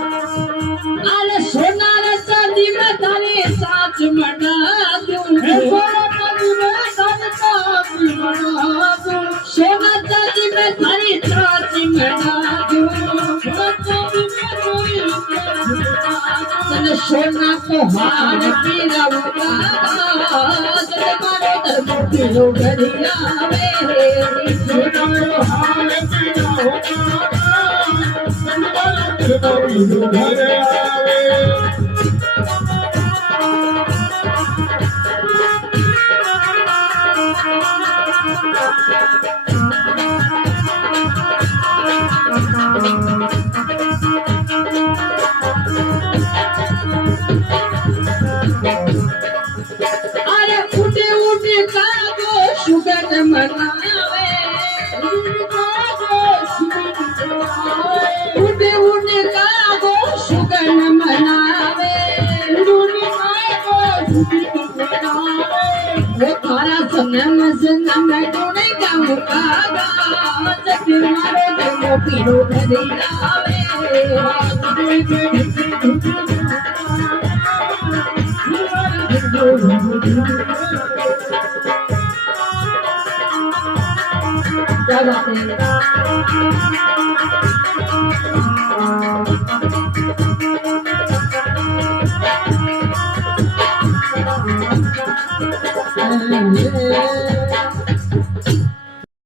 अरे सोनार चांदी में तारी साच मना दूं सोना चांदी में तारी साच मना दूं सोना को हार पीराऊंगा जब मारो धर्म पीरो घरिया में सोना को हार पीराऊंगा घर आवे अरे उठे उठे कागो सुगन मनावे उठे उठे कागो सुगन मनावे वो थारा सनम सनम डोने गाऊंगा जब मारो दमो पीरो घरे आवे क्या बात है